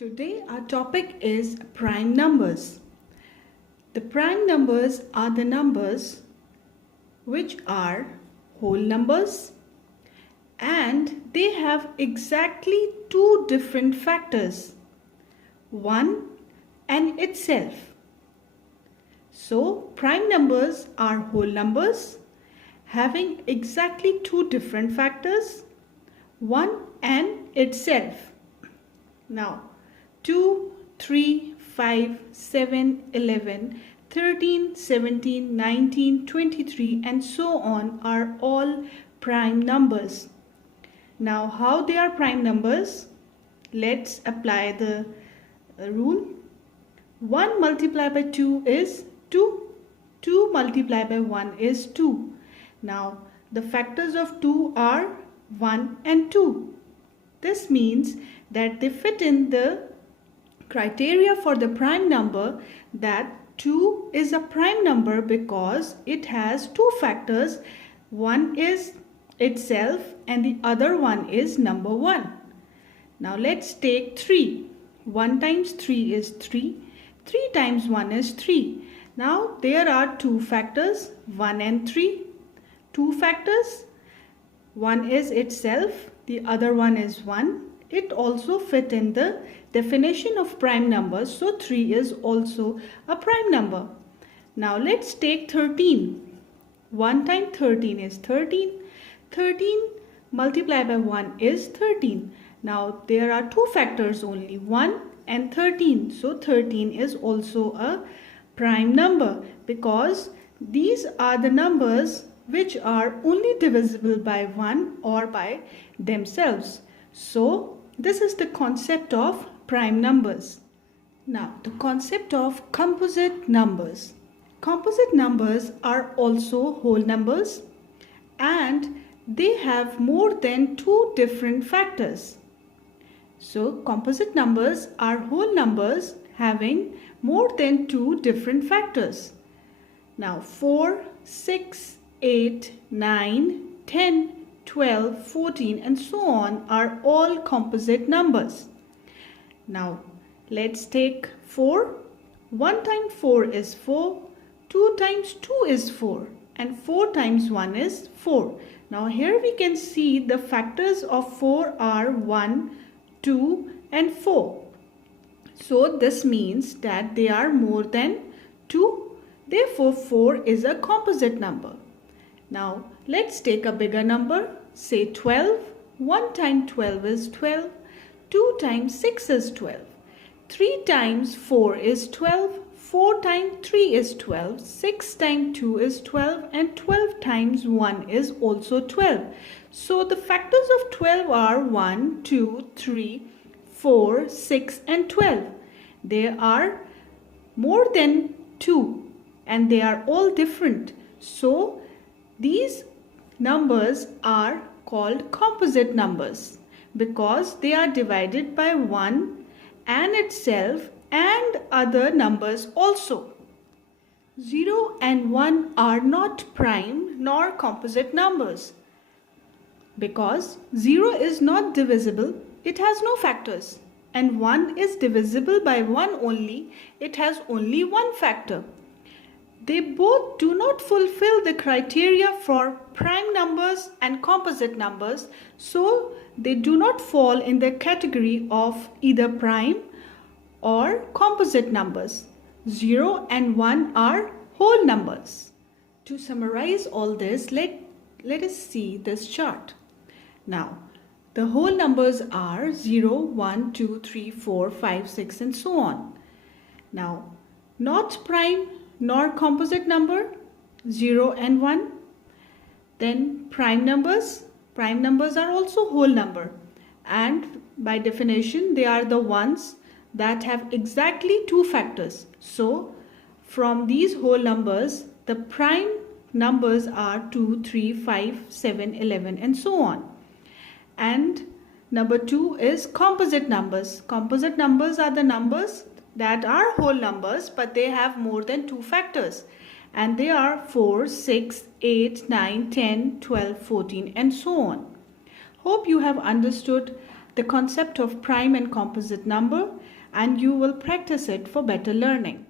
Today our topic is prime numbers. The prime numbers are the numbers which are whole numbers and they have exactly two different factors, 1 and itself. So prime numbers are whole numbers having exactly two different factors, 1 and itself. Now 2, 3, 5, 7, 11, 13, 17, 19, 23 and so on are all prime numbers. Now how they are prime numbers? Let's apply the rule. 1 multiplied by 2 is 2. 2 multiplied by 1 is 2. Now the factors of 2 are 1 and 2. This means that they fit in the criteria for the prime number, that 2 is a prime number because it has two factors. One is itself and the other one is number 1. Now let's take 3. 1 times 3 is 3. 3 times 1 is 3. Now there are two factors, 1 and 3. Two factors. One is itself, the other one is 1. It also fit in the definition of prime numbers, so 3 is also a prime number. Now let's take 13. 1 times 13 is 13. 13 multiplied by 1 is 13. Now there are two factors only, 1 and 13. So 13 is also a prime number because these are the numbers which are only divisible by 1 or by themselves. So this is the concept of prime numbers. Now the concept of composite numbers. Composite numbers are also whole numbers and they have more than two different factors. So composite numbers are whole numbers having more than two different factors. Now 4, 6, 8, 9, 10, 12, 14 and so on are all composite numbers. Now let's take 4. 1 times 4 is 4. 2 times 2 is 4 and 4 times 1 is 4. Now here we can see the factors of 4 are 1, 2 and 4. So this means that they are more than 2. Therefore 4 is a composite number. Now let's take a bigger number, say 12. 1 times 12 is 12. 2 times 6 is 12. 3 times 4 is 12. 4 times 3 is 12. 6 times 2 is 12 and 12 times 1 is also 12. So the factors of 12 are 1, 2, 3, 4, 6 and 12. They are more than 2 and they are all different. So these numbers are called composite numbers because they are divided by 1 and itself and other numbers also. 0 and 1 are not prime nor composite numbers because 0 is not divisible, it has no factors, and 1 is divisible by 1 only, it has only one factor. They both do not fulfill the criteria for prime numbers and composite numbers, so they do not fall in the category of either prime or composite numbers. 0 and 1 are whole numbers. To summarize all this, let us see this chart. Now, the whole numbers are 0, 1, 2, 3, 4, 5, 6 and so on. Now, not prime nor composite number, 0 and 1. Then prime numbers. Prime numbers are also whole number and by definition they are the ones that have exactly two factors. So from these whole numbers the prime numbers are 2, 3, 5, 7, 11 and so on. And number 2 is composite numbers. Composite numbers are the numbers that are whole numbers but they have more than two factors and they are 4, 6, 8, 9, 10, 12, 14 and so on. Hope you have understood the concept of prime and composite number, and you will practice it for better learning.